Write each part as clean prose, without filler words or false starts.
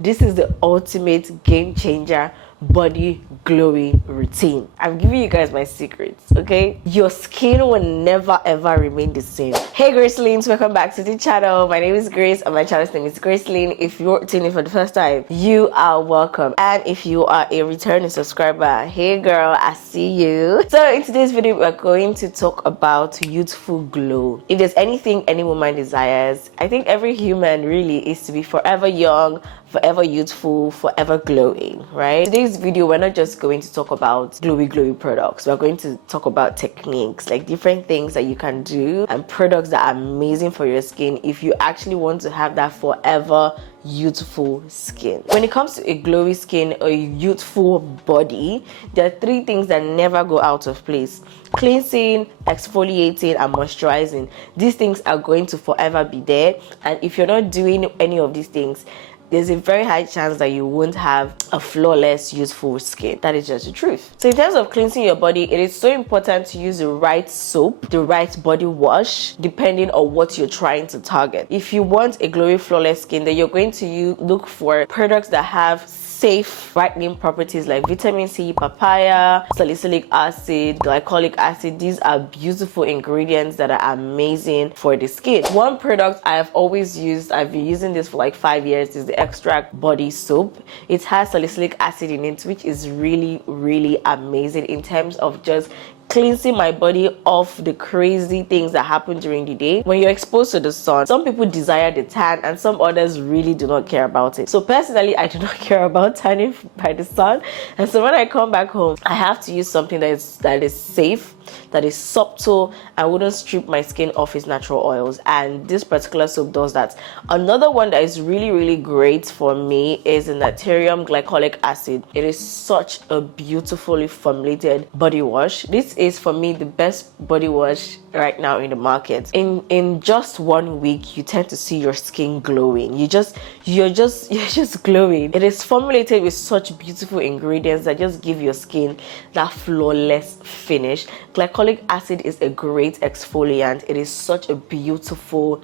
This is the ultimate game changer body glowing routine. I'm giving you guys my secrets, okay? Your skin will never ever remain the same. Hey Gracelines, welcome back to the channel. My name is Grace and my channel's name is Graceline. If you're tuning for the first time, you are welcome. And if you are a returning subscriber, hey girl, I see you. So in today's video, we're going to talk about youthful glow. If there's anything any woman desires, I think every human really is to be forever young, forever youthful, forever glowing, right? Today's video, we're not just going to talk about glowy products. We're going to talk about techniques, like different things that you can do and products that are amazing for your skin if you actually want to have that forever youthful skin. When it comes to a glowy skin or a youthful body, there are three things that never go out of place: cleansing, exfoliating, and moisturizing. These things are going to forever be there, and if you're not doing any of these things, there's a very high chance that you won't have a flawless, youthful skin. That is just the truth. So in terms of cleansing your body, it is so important to use the right soap, the right body wash, depending on what you're trying to target. If you want a glowy, flawless skin, then you're going to look for products that have safe brightening properties like vitamin C, papaya, salicylic acid, glycolic acid. These are beautiful ingredients that are amazing for the skin. One product I have always used, I've been using this for like 5 years, is the Extract body soap. It has salicylic acid in it, which is really amazing in terms of just cleansing my body of the crazy things that happen during the day. When you're exposed to the sun, some people desire the tan and some others really do not care about it. So personally, I do not care about tanning by the sun, and so when I come back home, I have to use something that is safe, that is subtle, and wouldn't strip my skin of its natural oils, and this particular soap does that. Another one that is really great for me is the natrium glycolic acid. It is such a beautifully formulated body wash. This is for me the best body wash right now in the market. In just 1 week, you tend to see your skin glowing. You're just glowing. It is formulated with such beautiful ingredients that just give your skin that flawless finish. Glycolic acid is a great exfoliant. It is such a beautiful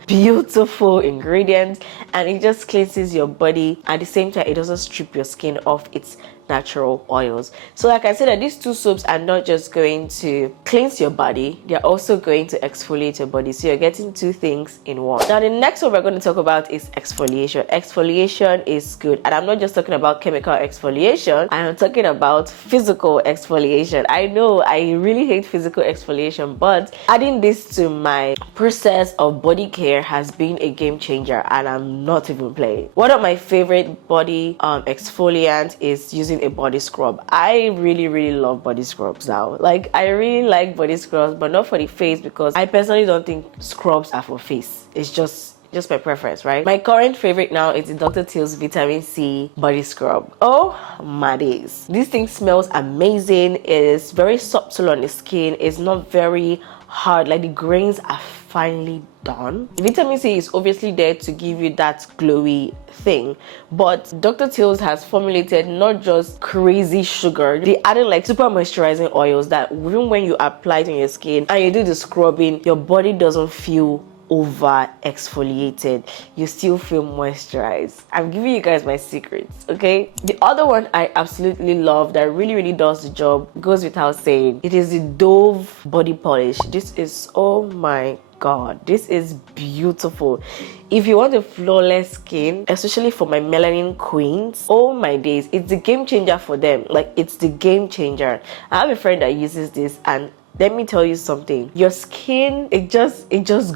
ingredient, and it just cleanses your body. At the same time, it doesn't strip your skin of its natural oils. So like I said, that these two soaps are not just going to cleanse your body, they're also going to exfoliate your body. So you're getting two things in one. Now the next one we're going to talk about is exfoliation. Exfoliation is good, and I'm not just talking about chemical exfoliation, I am talking about physical exfoliation. I know I really hate physical exfoliation, but adding this to my process of body care has been a game changer, and I'm not even playing. One of my favorite body exfoliant is using a body scrub. I really love body scrubs now. Like, I really like body scrubs, but not for the face, because I personally don't think scrubs are for face. It's just my preference, right? My current favorite now is the Dr. Teal's vitamin C body scrub. Oh my days, this thing smells amazing. It is very subtle on the skin. It's not very hard, like the grains are finely done. Vitamin C is obviously there to give you that glowy thing, but Dr. Teal's has formulated not just crazy sugar, they added like super moisturizing oils that even when you apply it on your skin and you do the scrubbing, your body doesn't feel over exfoliated. You still feel moisturized. I'm giving you guys my secrets, okay? The other one I absolutely love that really does the job, goes without saying, it is the Dove body polish. This is, oh my god, this is beautiful. If you want a flawless skin, especially for my melanin queens, oh my days, it's the game changer for them. Like, it's the game changer. I have a friend that uses this, and let me tell you something, your skin, it just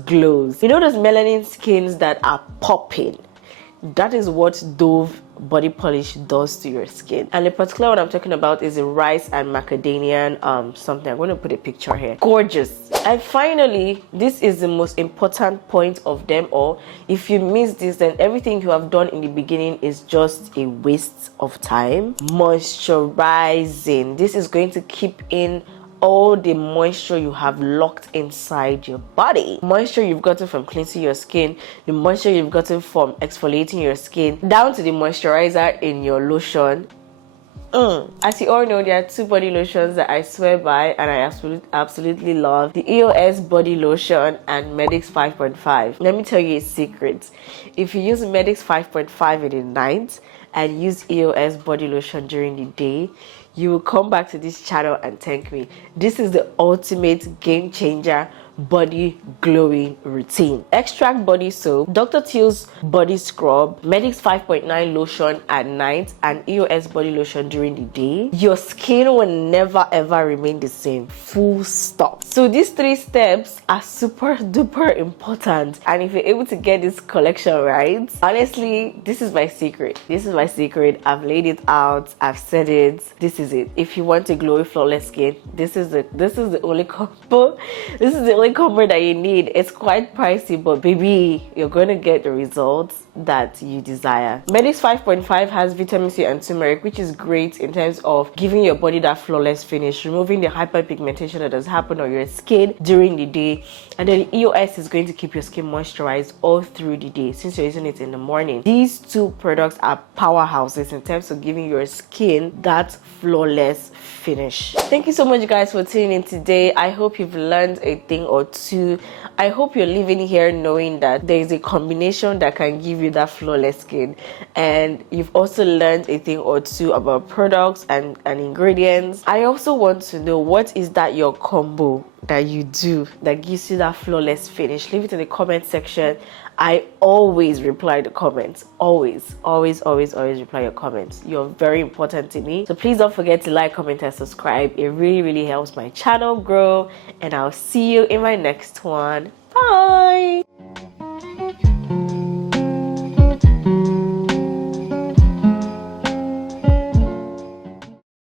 glows. You know those melanin skins that are popping? That is what Dove body polish does to your skin. And the particular one I'm talking about is the rice and macadamian something. I'm going to put a picture here. Gorgeous. And finally, this is the most important point of them all. If you miss this, then everything you have done in the beginning is just a waste of time. Moisturizing. This is going to keep in all the moisture you have locked inside your body. Moisture you've gotten from cleansing your skin, the moisture you've gotten from exfoliating your skin, down to the moisturizer in your lotion. As you all know, there are two body lotions that I swear by and I absolutely love: the EOS body lotion and Medix 5.5. Let me tell you a secret. If you use Medix 5.5 in the night and use EOS body lotion during the day, you will come back to this channel and thank me. This is the ultimate game changer body glowing routine. Extract body soap, Dr. Teal's body scrub, Medix 5.9 lotion at night, and EOS body lotion during the day. Your skin will never ever remain the same. Full stop. So these 3 steps are super duper important, and if you're able to get this collection right, honestly, this is my secret. This is my secret. I've laid it out. I've said it. This is it. If you want a glowy, flawless skin, this is the only combo. This is the only combo that you need. It's quite pricey, but baby, you're going to get the results that you desire. Medix 5.5 has vitamin C and turmeric, which is great in terms of giving your body that flawless finish, removing the hyperpigmentation that has happened on your skin during the day. And then EOS is going to keep your skin moisturized all through the day since you're using it in the morning. These 2 products are powerhouses in terms of giving your skin that flawless finish. Thank you so much guys for tuning in today. I hope you've learned a thing or 2. I hope you're leaving here knowing that there is a combination that can give you that flawless skin, and you've also learned a thing or 2 about products and ingredients. I also want to know, what is that your combo that you do that gives you that flawless finish? Leave it in the comment section. I always reply the comments. Always reply your comments. You're very important to me. So please don't forget to like, comment, and subscribe. It really helps my channel grow. And I'll see you in my next one. Bye.